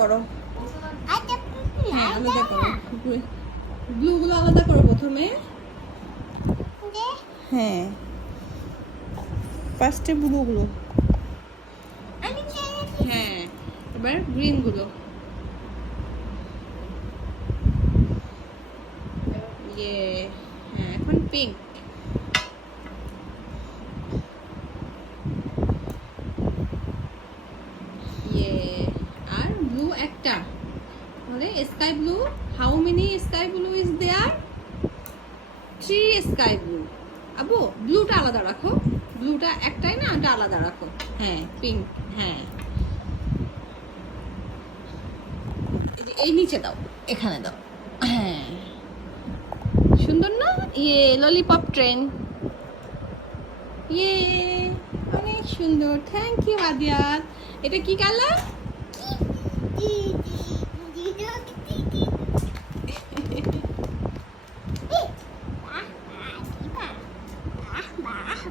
করো। হ্যাঁ আলাদা করো, ব্লুগুলো আলাদা করো প্রথমে। হ্যাঁ ফার্স্টে ব্লুগুলো, হ্যাঁ এবার গ্রিনগুলো। ইয়ে হ্যাঁ এখন পিঙ্ক। ইয়ে আর ব্লু একটা, মানে sky blue. How many sky blue is there? 3 sky blue. আবু ব্লুটা আলাদা রাখো, ব্লুটা একটাই না, ওটা আলাদা রাখো। হ্যাঁ পিঙ্ক, হ্যাঁ এই নিচে দাও, এখানে দাও। হ্যাঁ সুন্দর না? ইয়ে ললিপপ ট্রেন। ইয়ে অনেক সুন্দর, থ্যাংক ইউ আদিয়াত। এটা কি কালার?